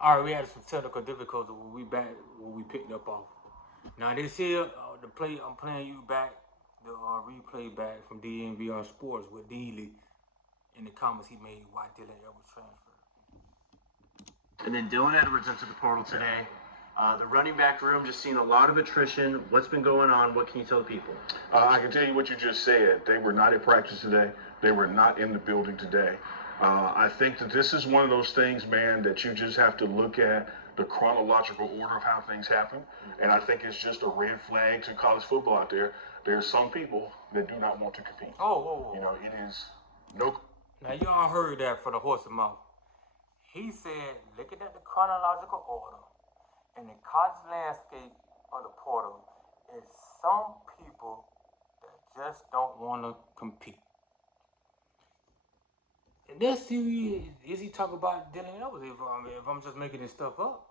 All right, we had some technical difficulties when we back when we picked up off. Now this here, the play I'm playing you back, the replay back from DNVR Sports with Dealey in the comments he made why Dillon Edwards transferred. And then Dillon Edwards into the portal today. The running back room just seeing a lot of attrition. What's been going on? What can you tell the people? I can tell you what you just said. They were not at practice today. They were not in the building today. I think that this is one of those things, man, that you just have to look at the chronological order of how things happen. And I think it's just a red flag to college football out there. There's some people that do not want to compete. Oh, whoa, whoa. You know, it is no. Now y'all heard that for the horse's mouth. He said, looking at the chronological order in the college landscape of the portal, is some people that just don't want to compete. And that's who is he talking about Dillon Edwards if I'm just making this stuff up?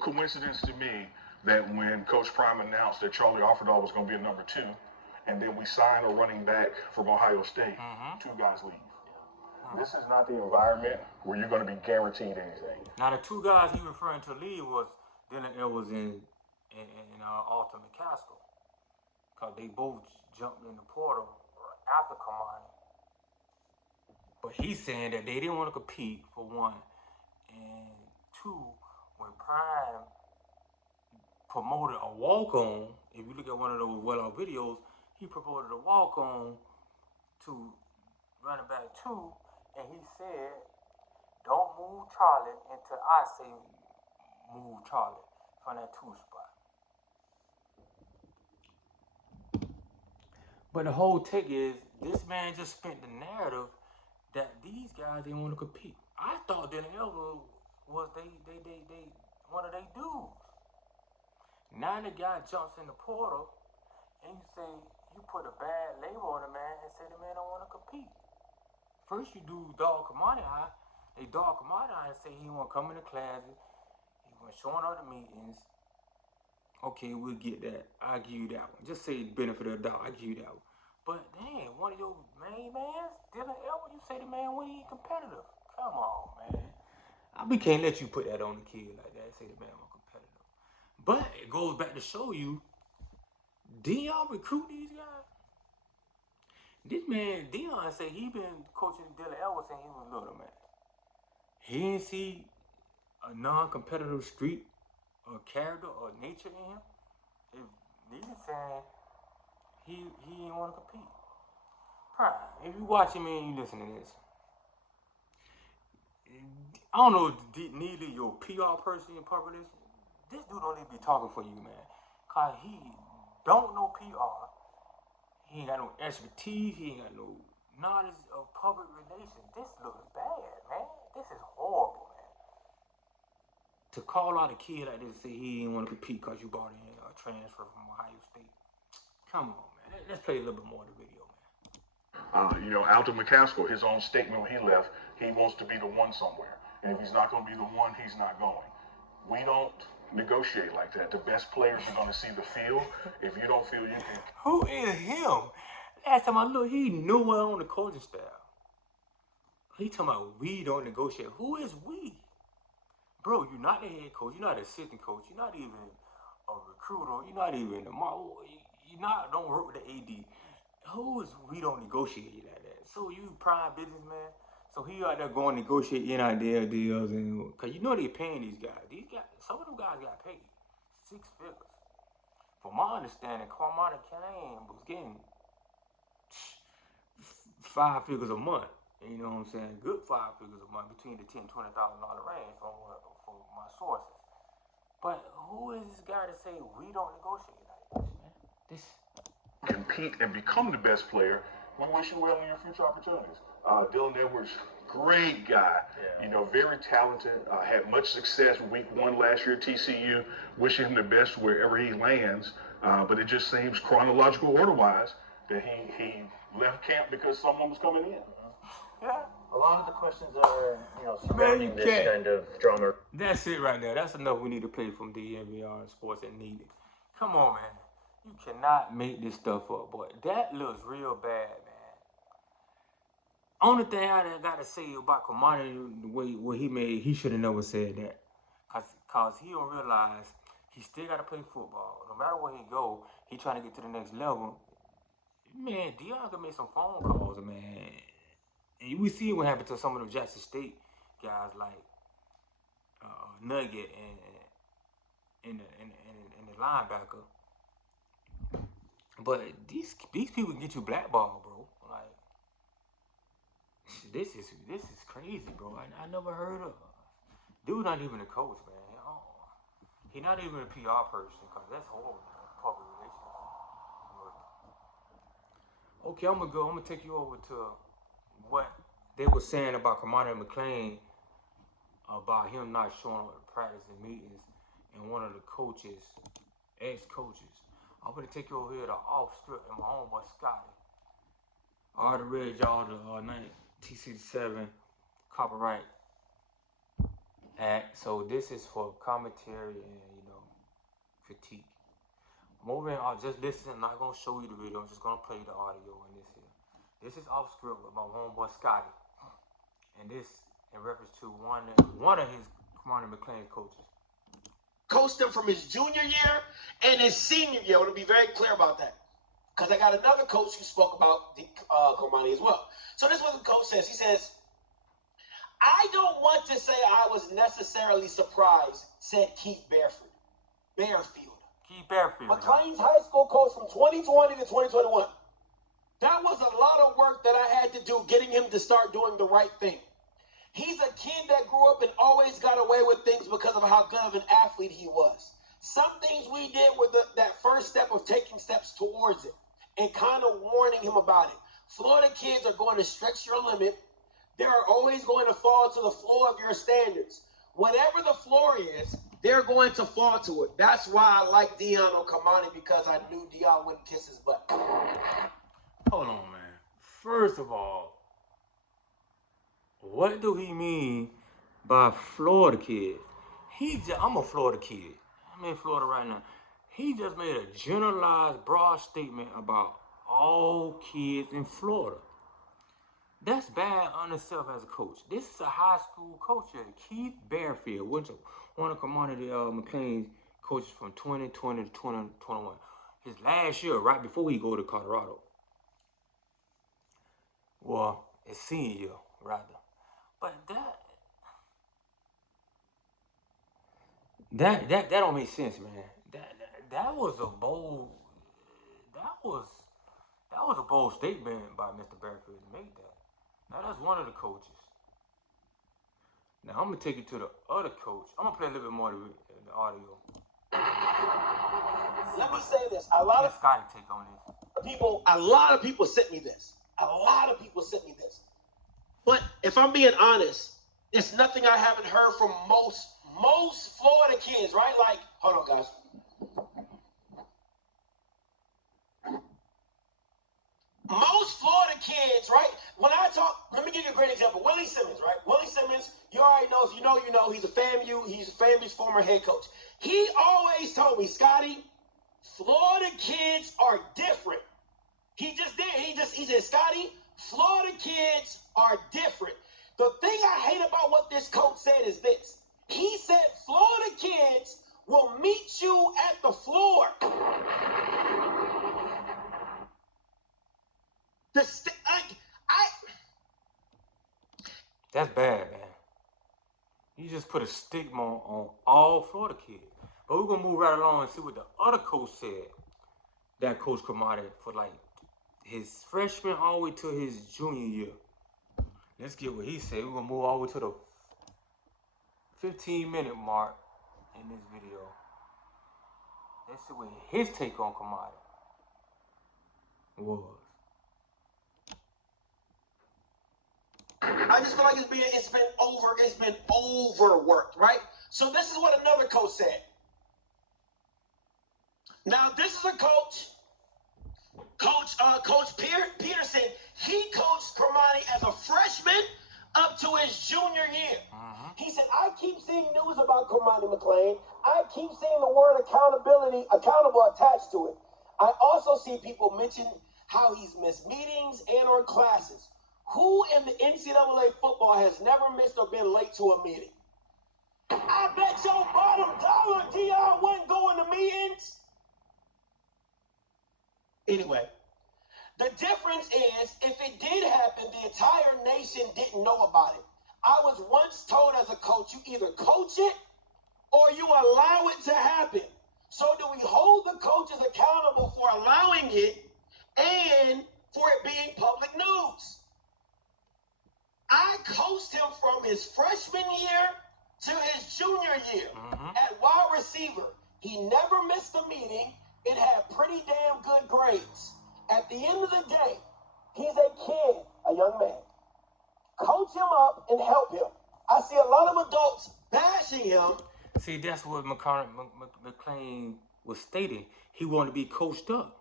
Coincidence to me that when Coach Prime announced that Charlie Offerdahl was going to be a number 2, and then we signed a running back from Ohio State, 2 guys leave. This is not the environment where you're going to be guaranteed anything. Now, the 2 guys he referring to leave was Dillon Edwards and Alton McCaskill, because they both jumped in the portal after Cormani. But he's saying that they didn't want to compete, for one, and 2, when Prime promoted a walk-on, if you look at one of those well-off videos, he promoted a walk-on to running back 2, and he said, don't move Charlie until I say move Charlie from that 2 spot. But the whole take is, this man just spent the narrative that these guys didn't want to compete. I thought Dillon Edwards was they one of they dudes. Now the guy jumps in the portal, and you say you put a bad label on the man and say the man don't want to compete. First you do dog Cormani eye. They dog Cormani eye and say he want to come in the classes. He want showing up the meetings. Okay, we'll get that. I'll give you that one. Just say benefit of the doubt. I'll give you that one. But damn, one of your main mans, Dillon Edwards, you say the man when he competitive. Come on, man. We can't let you put that on the kid like that. Say the man was competitive. But it goes back to show you, did y'all recruit these guys? This man, Dillon, said he been coaching Dillon Edwards since he was little, man. He didn't see a non-competitive streak or character or nature in him. If Dillon saying he didn't want to compete. Prime, if you watching me and you listen to this, I don't know if neither your PR person in public this dude don't need to be talking for you, man. Cause he don't know PR. He ain't got no expertise. He ain't got no knowledge of public relations. This looks bad, man. This is horrible, man. To call out a kid like this and say he didn't want to compete because you brought in a transfer from Ohio State. Come on, man. Let's play a little bit more of the video, man. You know, Alton McCaskill, his own statement when he left, he wants to be the one somewhere. And if he's not going to be the one, he's not going. We don't negotiate like that. The best players are going to see the field. If you don't feel you can... Who is him? Last time I looked, he knew what on the coaching staff. He talking about we don't negotiate. Who is we? Bro, you're not the head coach. You're not the assistant coach. You're not even a recruiter. You're not even a model. Don't work with the AD. Who is we don't negotiate like that? So you prime businessman. So he out there going to negotiate NIL deals, and cause you know they paying these guys. Some of them guys got paid 6 figures. From my understanding, Cormani was getting 5 figures a month. You know what I'm saying? Good 5 figures a month, between the $10,000 to $20,000 range from my sources. But who is this guy to say we don't negotiate like this, man? Compete and become the best player. We wish you well in your future opportunities. Dillon Edwards, great guy. Yeah. You know, very talented. Had much success week 1 last year at TCU. Wishing him the best wherever he lands. But it just seems chronological order-wise that he left camp because someone was coming in. Yeah. A lot of the questions are, surrounding this kind of drama. That's it right there. That's enough we need to play from DNVR Sports and Needed. Come on, man. You cannot make this stuff up, boy. That looks real bad, man. Only thing I got to say about Cormani, the way what he made, he should have never said that. Cause he don't realize he still got to play football. No matter where he go, he trying to get to the next level. Man, Dillon can make some phone calls, man. And we see what happened to some of the Jackson State guys like Nugget and the linebacker. But these people get you blackballed, bro. Like this is crazy, bro. I never heard of. Dude, not even a coach, man. He not even a PR person, cause that's horrible. Public relations. Okay, I'm gonna take you over to what they were saying about Cormani and McClain about him not showing up at practice and meetings, and one of the coaches, ex-coaches. I'm gonna take you over here to off strip and my homeboy Scotty. I already read y'all the T67 copyright act, so this is for commentary and critique. I'm over here, I'll just listen. I'm not gonna show you the video. I'm just gonna play the audio in this here. This is off script with my homeboy Scotty, and this in reference to one of his Cormani McClain coaches. Coached him from his junior year and his senior year. I want to be very clear about that, because I got another coach who spoke about the Cormani as well. So this is what the coach says. He says, "I don't want to say I was necessarily surprised," said Keith Bearfield. Keith Bearfield. McClain's high school coach from 2020 to 2021. That was a lot of work that I had to do getting him to start doing the right thing. He's a kid that grew up and always got away with things because of how good of an athlete he was. Some things we did with that first step of taking steps towards it and kind of warning him about it. Florida kids are going to stretch your limit. They're always going to fall to the floor of your standards. Whatever the floor is, they're going to fall to it. That's why I like Dillon on Cormani, because I knew Dillon wouldn't kiss his butt. Hold on, man. First of all, what do he mean by Florida kid? I'm a Florida kid. I'm in Florida right now. He just made a generalized, broad statement about all kids in Florida. That's bad on itself as a coach. This is a high school coach here, Keith Bearfield, one of Cormani McClain's coaches from 2020 to 2021. His last year, right before he go to Colorado. Well, his senior year, rather. But that don't make sense, man. That was a bold a bold statement by Mr. Bearfield to make that. Now that's one of the coaches. Now I'm gonna take you to the other coach. I'm gonna play a little bit more of the audio. Let me say this: a lot of Scotty take on this. A lot of people sent me this. But if I'm being honest, it's nothing I haven't heard from most Florida kids, right? Like, hold on, guys. Most Florida kids, right? When I talk, let me give you a great example. Willie Simmons, right? Willie Simmons, you already know. If you know, you know. He's FAMU's former head coach. He always told me, Scotty, Florida kids are different. He just did. He said, Scotty, Florida kids are different. The thing I hate about what this coach said is this. He said Florida kids will meet you at the floor. That's bad, man. You just put a stigma on all Florida kids. But we're gonna move right along and see what the other coach said. That Coach Cormani for like his freshman all the way to his junior year. Let's get what he said. We're gonna move all the way to the 15-minute mark in this video. Let's see what his take on Cormani was. I just feel like it's been overworked, right? So this is what another coach said. Now this is a coach, Coach Peterson. He coached Cormani as a freshman up to his junior year. He said, I keep seeing news about Cormani McClain. I keep seeing the word accountable attached to it. I also see people mention how he's missed meetings and or classes. Who in the NCAA football has never missed or been late to a meeting? I bet your bottom dollar Dillon wasn't going to meetings. Anyway, the difference is if it did happen, the entire nation didn't know about it. I was once told as a coach, you either coach it or you allow it to happen. So do we hold the coaches accountable for allowing it and for it being public news? I coached him from his freshman year to his junior year at wide receiver. He never missed a meeting and had pretty damn good grades. At the end of the day, he's a kid, a young man. Coach him up and help him. I see a lot of adults bashing him. See, that's what McClain was stating. He wanted to be coached up.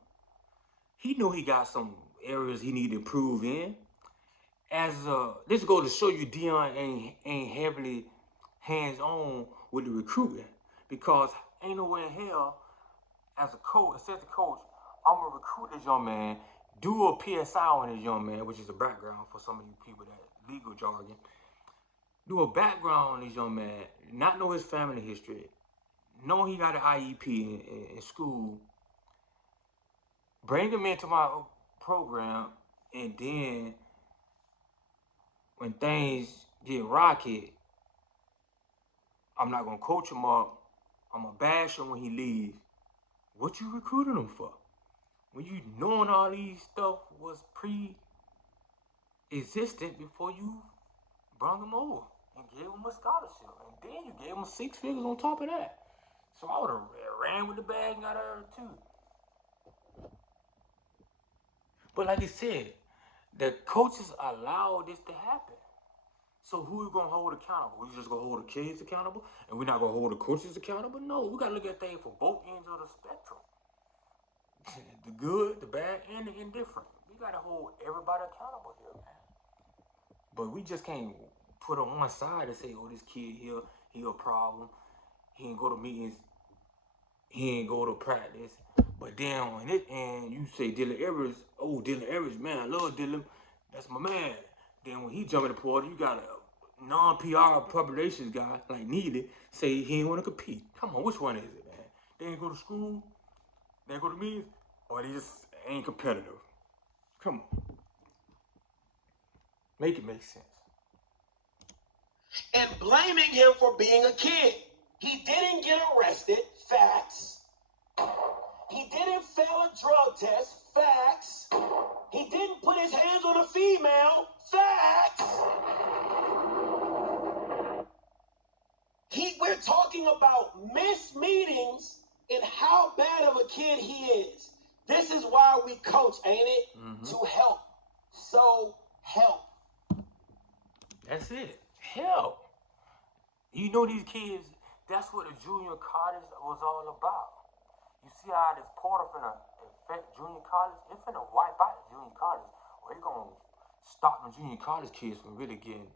He knew he got some areas he needed to improve in. This goes to show you Dillon ain't heavily hands-on with the recruiting, because ain't no way in hell as a coach, assistant coach, I'm gonna recruit this young man, do a PSI on this young man, which is a background for some of you people that legal jargon. Do a background on this young man, not know his family history, know he got an IEP in school, bring him into my program, and then when things get rocky, I'm not gonna coach him up. I'm gonna bash him when he leaves. What you recruiting him for? When you knowing all these stuff was pre-existent before you brought him over and gave him a scholarship, and then you gave him 6 figures on top of that. So I would have ran with the bag and got out of too. But like I said, the coaches allowed this to happen. So who are we gonna hold accountable? We just gonna hold the kids accountable, and we're not gonna hold the coaches accountable? No, we gotta look at things from both ends of the spectrum. The good, the bad, and the indifferent. We gotta hold everybody accountable here, man. But we just can't put on one side and say, oh, this kid here, he a problem. He ain't go to meetings. He ain't go to practice. But then on it end, you say Dillon Evers, oh, Dillon Evers, man, I love Dillon. That's my man. Then when he jump in the portal, you got a non-PR publications guy, like Neely, say he ain't want to compete. Come on, which one is it, man? They ain't go to school, they ain't go to meetings, or they just ain't competitive. Come on. Make it make sense. And blaming him for being a kid. He didn't get arrested, facts. He didn't fail a drug test, facts. He didn't put his hands on a female, facts. We're talking about missed meetings and how bad of a kid he is. This is why we coach, ain't it? To help. So help. That's it. Help. You know these kids, that's what the junior college was all about. You see how this portal finna affect junior college? It's finna wipe out the junior college. Or it's gonna stop the junior college kids from really getting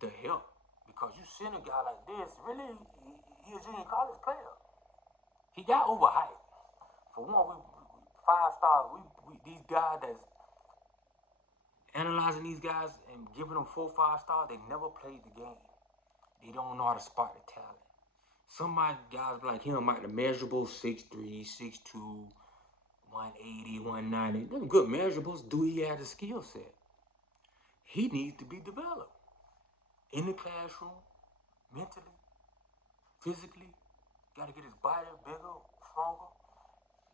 the help. Because you send a guy like this, really, he a junior college player. He got overhyped. For one, we 5-star, these guys that's analyzing these guys and giving them 4-5 stars, they never played the game. They don't know how to spot the talent. Some of my guys like him might have measurable 6'3", 6'2", 180, 190. Those are good measurables. Do he have the skill set? He needs to be developed. In the classroom, mentally, physically, got to get his body bigger, stronger.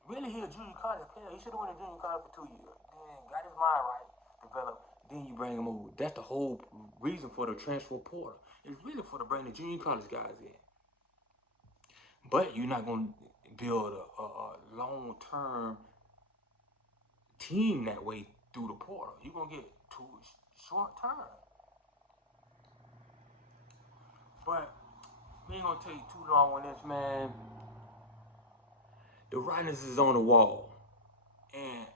Really, he a junior college player. He should have went to junior college for 2 years. Then got his mind right, developed. Then you bring him over. That's the whole reason for the transfer portal. It's really for to bring the junior college guys in. But you're not going to build a long-term team that way through the portal. You're going to get too short-term. But we ain't going to take too long on this, man. The writing is on the wall. And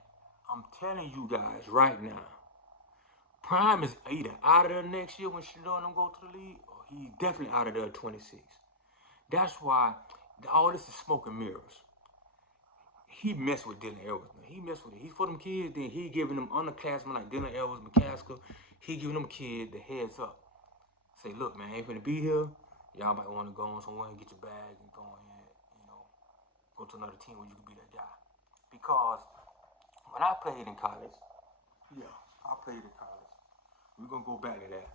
I'm telling you guys right now, Prime is either out of there next year when Shadon them go to the league, or he's definitely out of there at 26. That's why all this is smoke and mirrors. he messed with Dillon Edwards, man. He messed with it. He for them kids, then he giving them underclassmen like Dillon Edwards, McCaskill, he giving them kids the heads up. Say, look, man, I ain't finna be here. Y'all might want to go on somewhere and get your bag and go in, go to another team where you can be that guy. Because when I played in college, we're gonna go back to that.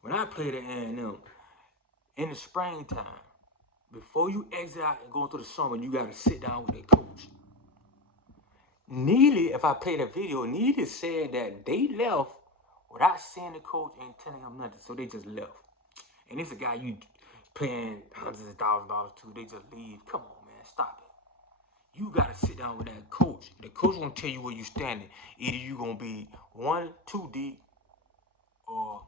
When I played at A&M, in the springtime, before you exit out and go into the summer, you gotta sit down with a coach. Neely, if I played a video, Neely said that they left without seeing the coach and telling him nothing, so they just left. And it's a guy you paying hundreds of $1,000 to, they just leave. Come on, man, stop it. You gotta sit down with that coach. The coach gonna tell you where you standing. Either you gonna be 1, 2 deep, or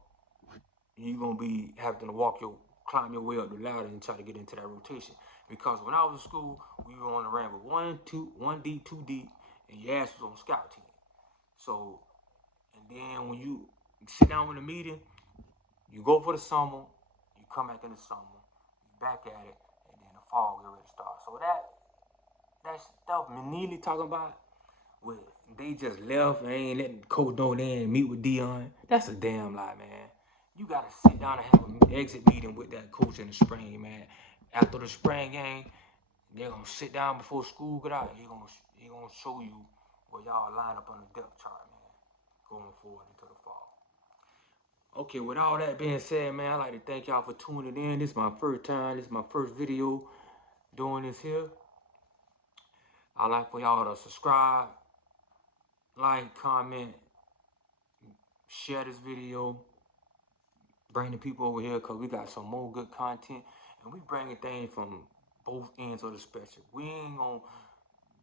you gonna be having to climb your way up the ladder and try to get into that rotation. Because when I was in school, we were on the ramp with 1 deep, 2 deep, and your ass was on scout team. So, and then when you sit down with a meeting, you go for the summer, you come back in the summer, you back at it, and then the fall get ready to start. So that stuff Neely talking about, with they just left and ain't letting coach know they ain't meet with Dillon. That's a damn lie, man. You gotta sit down and have an exit meeting with that coach in the spring, man. After the spring game, they're gonna sit down before school get out. He gonna show you where y'all line up on the depth chart, man, going forward into the fall. Okay, with all that being said, man, I'd like to thank y'all for tuning in. This is my first time. This is my first video doing this here. I'd like for y'all to subscribe, like, comment, share this video, bring the people over here, because we got some more good content, and we bringing things from both ends of the spectrum. We ain't gonna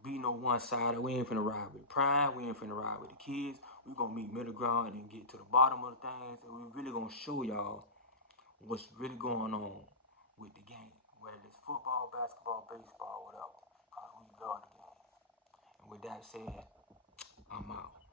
be no one-sided. We ain't finna ride with Prime. We ain't finna ride with the kids. We gonna meet middle ground and get to the bottom of the things, and we really gonna show y'all what's really going on with the game, whether it's football, basketball, baseball, whatever, because we love the game. And with that said, I'm out.